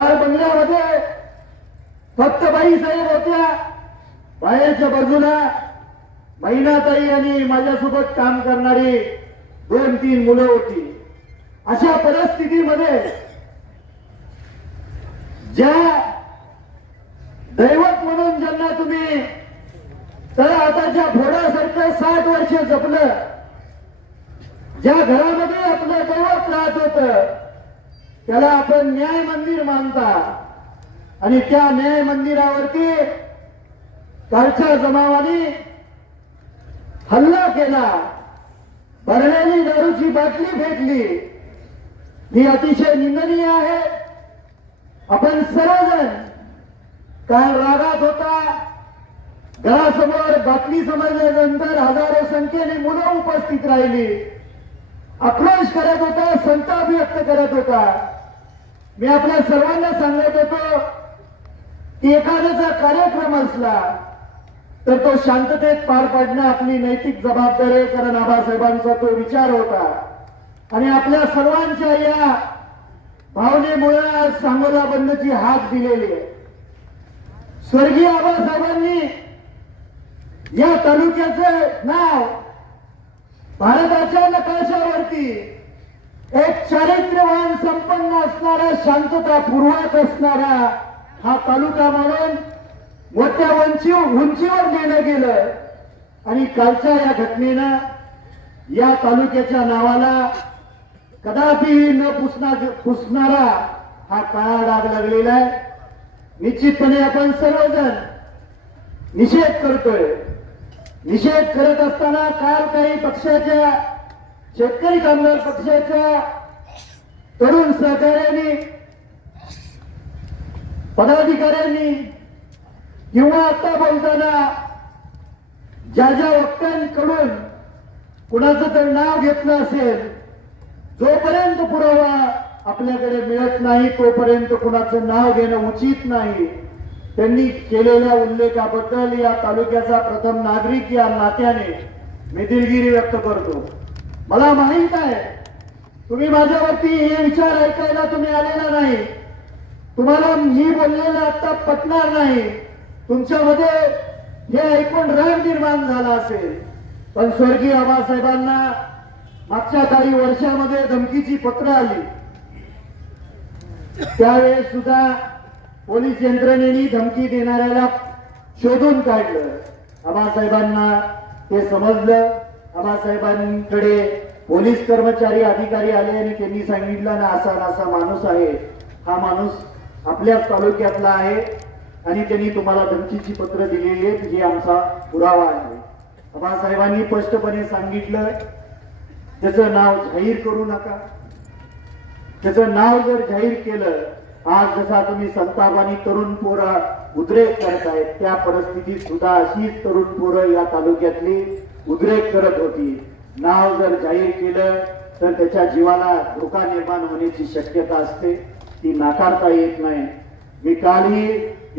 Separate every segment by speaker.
Speaker 1: त्या बंगल्यामध्ये फक्त बाई साहेब होत्या. बायाच्या बाजूला महिनाताई आणि माझ्यासोबत काम करणारी दोन तीन मुलं होती. अशा परिस्थितीमध्ये ज्या दैवत म्हणून ज्यांना तुम्ही तर आताच्या भोडासारखं साठ वर्ष जपलं ज्या घरामध्ये आपलं दैवत राहत होतं त्याला आपण न्याय मंदिर मानता आणि त्या न्याय मंदिरावरती कालच्या जमावाने हल्ला केला. भरलेली दारूची बाटली फेकली. ही अतिशय निंदनीय आहे. आपण सर्वजण काय रागात होता? घरासमोर बातमी समजल्यानंतर हजारो संख्येने मुलं उपस्थित राहिली. आक्रोश करत होता संताप व्यक्त करत होता. मी आपल्या सर्वांना सांगत होतो की एखाद्याचा कार्यक्रम असला तर तो शांततेत पार पाडणं आपली नैतिक जबाबदारी आहे कारण आबासाहेबांचा तो विचार होता. आणि आपल्या सर्वांच्या या भावनेमुळे आज सांगोला बंदची हाक दिलेली आहे. स्वर्गीय आबासाहेबांनी या तालुक्याचं नाव भारताच्या नकाशावरती एक चारित्र्यवान संपन्न असणारा शांतता पूर्वक असणारा हा तालुका म्हणून मोठ्या वंची उंचीवर नेलं गेलं. आणि कालच्या या घटनेनं या तालुक्याच्या नावाला कदापि न पुसना पुसणारा हा काळा डाग लागलेला आहे. निश्चितपणे आपण सर्वजण निषेध करतोय. निषेध करत असताना काल काही पक्षाच्या शेतकरी कामगार पक्षाच्या तरुण सहकार्यांनी पदाधिकाऱ्यांनी किंवा आता बोलताना ज्या ज्या वक्त्यांकडून कुणाचं तर नाव घेतलं असेल जोपर्यंत पुरावा आपल्याकडे मिळत नाही तोपर्यंत कुणाचं नाव घेणं उचित नाही. त्यांनी केलेल्या उल्लेखाबद्दल या तालुक्याचा प्रथम नागरिक या नात्याने मी दिलगिरी व्यक्त करतो. मला माहीत आहे. तुम्ही माझ्यावरती हे विचार ऐकायला तुम्ही आलेला नाही. तुम्हाला मी बोललेलं आता पटणार नाही. तुमच्यामध्ये हे ऐकून राग निर्माण झाला असेल. पण स्वर्गीय आबासाहेबांना मागच्या काही वर्षामध्ये धमकीची पत्र आली. त्यावेळेस सुद्धा पोलीस यंत्रणेने धमकी देणाऱ्याला शोधून काढलं. आबासाहेबांना ते समजलं. आबासाहेबांकडे पोलीस कर्मचारी अधिकारी आले आणि त्यांनी सांगितलं ना असा ना असा माणूस आहे. हा माणूस आपल्याच तालुक्यातला आहे आणि त्यांनी तुम्हाला धमकीची पत्र दिलेली आहेत. हे आमचा पुरावा आहे. आबासाहेबांनी स्पष्टपणे सांगितलं त्याचं नाव जाहीर करू नका. त्याचं नाव जर जाहीर केलं आज जसा तुम्ही संतापानी तरुण पोरं उद्रेक करतायत त्या परिस्थितीत सुद्धा अशीच तरुण पोरं या तालुक्यातली उद्रेक करत होती. नाव जर जाहीर केलं तर त्याच्या जीवाला धोका निर्माण होण्याची शक्यता असते. ती नाकारता येत नाही. मी कालही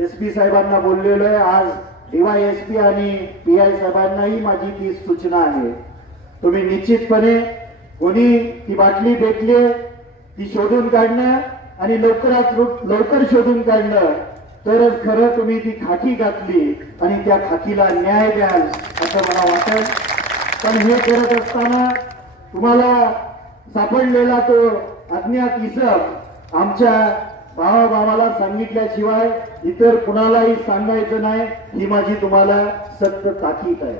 Speaker 1: एस पी साहेबांना बोललेलो आहे. आज डीवाय एस पी आणि पी आय साहेबांनाही माझी ती सूचना आहे. तुम्ही निश्चितपणे कोणी ती बाटली भेटली ती शोधून काढणं आणि लवकरात लवकर शोधून काढणं तरच खरं तुम्ही ती खाकी घातली आणि त्या खाकीला न्याय द्याल असं मला वाटत. पण हे करत असताना तुम्हाला सापडलेला तो अज्ञात इसप आमच्या भावाभावाला सांगितल्याशिवाय इतर कुणालाही सांगायचं नाही ही माझी तुम्हाला सक्त ताकीद आहे.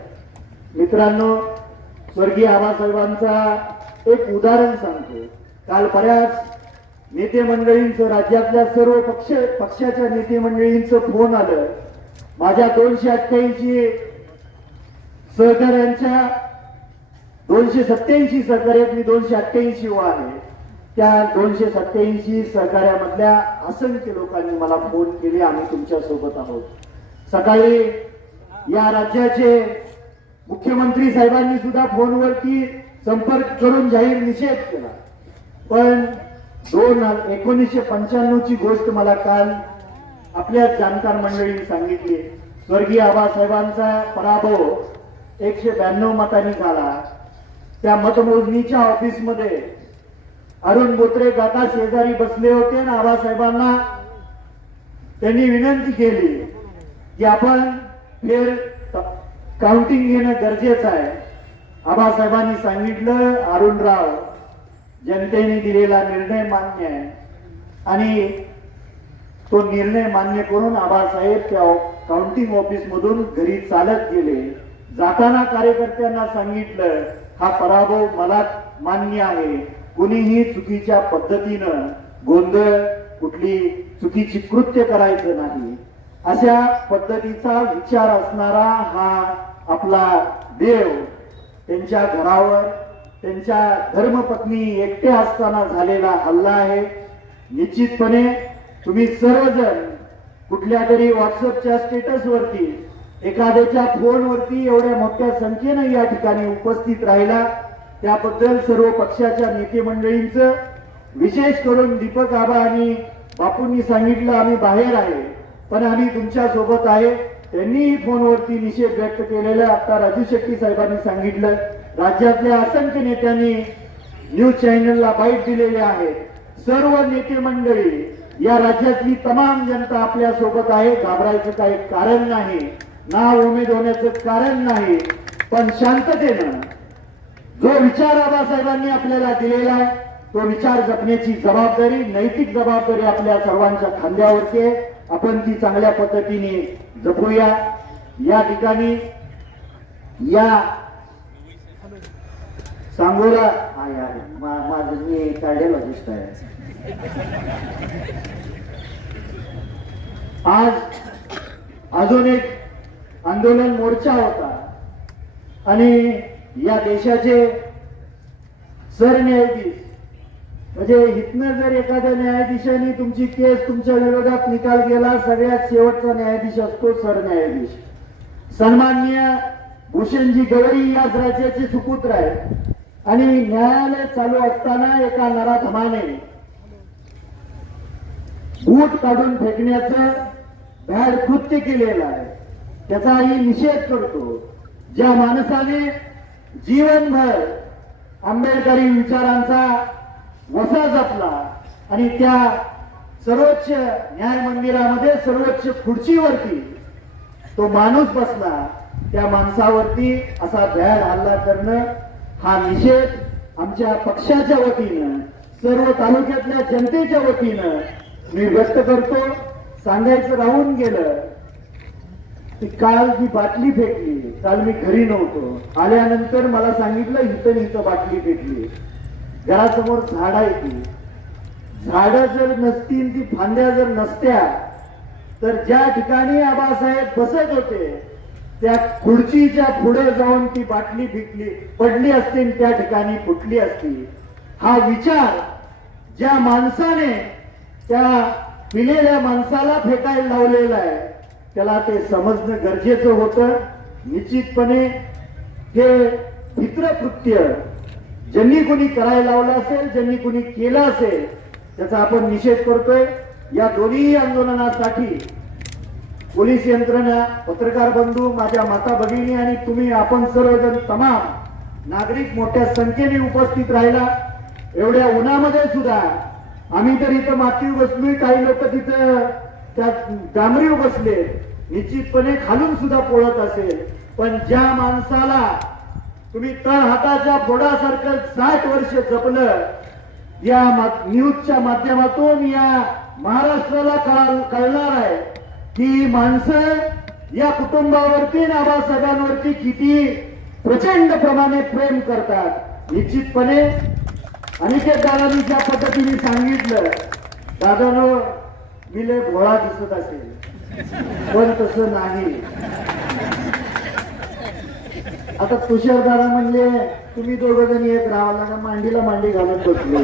Speaker 1: मित्रांनो स्वर्गीय आबासाहेबांचा एक उदाहरण सांगतो. काल बऱ्याच नेते मंडळींचं राज्यातल्या सर्व पक्ष पक्षाच्या नेते मंडळींचं फोन आलं. माझ्या दोनशे अठ्ठ्याऐंशी सहकाऱ्यांच्या दोनशे सत्याऐंशी सहकार्यात मी दोनशे अठ्ठ्याऐंशी व आहे त्या दोनशे सत्याऐंशी सहकार्यामधल्या असंख्य लोकांनी मला फोन केले. आम्ही तुमच्यासोबत आहोत. सकाळी या राज्याचे मुख्यमंत्री साहेबांनी सुद्धा फोनवरती संपर्क करून जाहीर निषेध केला. पण दोन एकोणीसशे पंच्याण्णव ची गोष्ट मला काल आपल्या जाणकार मंडळीने सांगितली. स्वर्गीय आबासाहेबांचा पराभव एकशे ब्याण्णव मतांनी झाला. त्या मतमोजणीच्या ऑफिसमध्ये अरुण बोत्रे काका शेजारी बसले होते आणि आबासाहेबांना त्यांनी विनंती केली की आपण फेर काउंटिंग घेणं गरजेचं आहे. आबासाहेबांनी सांगितलं अरुणराव जनतेने दिलेला निर्णय मान्य आहे. आणि तो निर्णय मान्य करून आबासाहेब त्या काउंटिंग ऑफिस मधून घरी चालत गेले. जाताना कार्यकर्त्यांना सांगितलं हा पराभव मला मान्य आहे. कुणीही चुकीच्या पद्धतीनं गोंधळ कुठली चुकीची कृत्य करायचं नाही. अशा पद्धतीचा विचार असणारा हा आपला देव त्यांच्या घरावर त्यांच्या धर्मपत्नी एकट्या असताना झालेला हल्ला आहे. निश्चितपणे तुम्ही सर्वजण कुठल्या तरी व्हॉट्सअपच्या स्टेटसवरती एखाद्याच्या फोनवरती एवढ्या मोठ्या संख्येनं या ठिकाणी उपस्थित राहिला. त्याबद्दल सर्व पक्षाच्या नेते मंडळींचं विशेष करून दीपक आबा आणि बापूंनी सांगितलं आम्ही बाहेर आहे पण आम्ही तुमच्यासोबत आहे. त्यांनीही फोनवरती निषेध व्यक्त केलेला आता राजू शेट्टी साहेबांनी सांगितलं राज्यातल्या असंख्य नेत्यांनी न्यूज चॅनलला बाईट दिलेले आहे. सर्व नेते मंडळी या राज्यातली तमाम जनता आपल्यासोबत आहे. घाबरायचं काही कारण नाही. नाव उमेद होण्याचं कारण नाही. पण शांततेनं जो विचार आबासाहेबांनी आपल्याला दिलेला आहे तो विचार जपण्याची जबाबदारी नैतिक जबाबदारी आपल्या सर्वांच्या खांद्यावरती आहे. आपण ती चांगल्या पद्धतीने जपूया. या ठिकाणी या सांगोला. हा या माझं मी कार्डिओलॉजिस्ट आहे आज अजून एक आंदोलन मोर्चा होता. आणि या देशाचे सरन्यायाधीश म्हणजे इथनं जर एखाद्या न्यायाधीशाने तुमची केस तुमच्या विरोधात निकाल गेला सगळ्यात शेवटचा न्यायाधीश असतो सरन्यायाधीश. सन्माननीय भूषणजी गवळी याच राज्याचे सुपुत्र आहेत. आणि न्यायालय चालू असताना एका नराधमाने बूट काढून फेकण्याचं भॅड कृत्य केलेलं आहे. त्याचाही निषेध करतो. ज्या माणसाने जीवनभर आंबेडकरी विचारांचा वसा जपला आणि त्या सर्वोच्च न्याय मंदिरामध्ये सर्वोच्च खुर्चीवरती तो माणूस बसला त्या माणसावरती असा भ्याड हल्ला करणं हा निषेध आमच्या पक्षाच्या वतीनं सर्व तालुक्यातल्या जनतेच्या वतीनं मी व्यक्त करतो. सांगायचं राहून गेलं ती काल जी बाटली फेकली काल मी घरी नव्हतो. आल्यानंतर मला सांगितलं इथं इथं बाटली फेकली. घरासमोर झाड आहे ती. झाडं जर नसतील ती फांद्या जर नसत्या तर ज्या ठिकाणी आबासाहेब बसत होते त्या खुर्चीच्या पुढे जाऊन ती बाटली फेकली पडली असती त्या ठिकाणी फुटली असती हा विचार ज्या माणसाने त्या पिलेल्या माणसाला फेकायला लावलेला आहे त्याला ते समजणं गरजेचं होतं. निश्चितपणे हे मित्रकृत्य ज्यांनी कोणी करायला लावलं असेल ज्यांनी कोणी केलं असेल त्याचा आपण निषेध करतोय. या दोन्ही आंदोलनासाठी पोलीस यंत्रणा पत्रकार बंधू माझ्या माता भगिनी आणि तुम्ही आपण सर्वजण तमाम नागरिक मोठ्या संख्येने उपस्थित राहिला. एवढ्या उन्हामध्ये सुद्धा आम्ही तर इथं माती बसलोय काही लोक तिथं त्या डांबरीवर बसले. निश्चितपणे खालून सुद्धा पोळत असेल. पण ज्या माणसाला तुम्ही तळ हाताच्या फोडासारखं साठ वर्ष जपलं या न्यूजच्या माध्यमातून या महाराष्ट्राला कळणार आहे. की माणसं या कुटुंबावरती आणि आबासाहेबांवरती किती प्रचंड प्रमाणे प्रेम करतात निश्चितपणे. अनिकेत दादांनी ज्या पद्धतीने सांगितलं दादानो मी लय भोळा दिसत असेल पण तसं नाही. आता तुषार दादा म्हणजे तुम्ही दोघ जण येत राहावं ना मांडीला मांडी घालून बसलो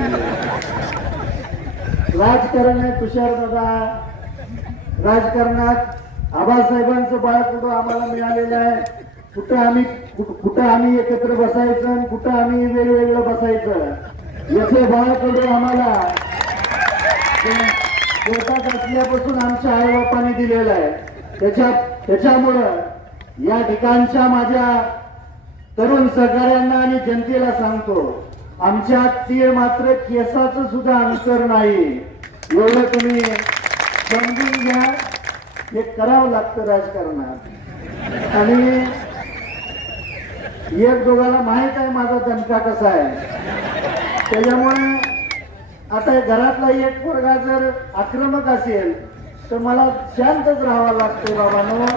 Speaker 1: राजकारण आहे तुषार दादा राजकारणात आबासाहेबांचं बाळकडं आम्हाला मिळालेलं आहे. कुठं आम्ही कुठं कुठं आम्ही एकत्र बसायचं आणि कुठं आम्ही वेगवेगळं बसायचं याचे बाळकडं आम्हाला पोटात असल्यापासून आमच्या आई बापाने दिलेलं आहे. त्याच्या त्याच्यामुळं या ठिकाणच्या माझ्या तरुण सहकाऱ्यांना आणि जनतेला सांगतो आमच्या तीळ मात्र केसाचं सुद्धा अंतर नाही. एवढं तुम्ही समजून घ्या. हे करावं लागतं राजकारणात. आणि एक दोघाला माहीत आहे माझा दणका कसा आहे. त्याच्यामुळे आता घरातला एक पोरगा जर आक्रमक असेल तर मला शांतच राहावं लागतं बाबांनो.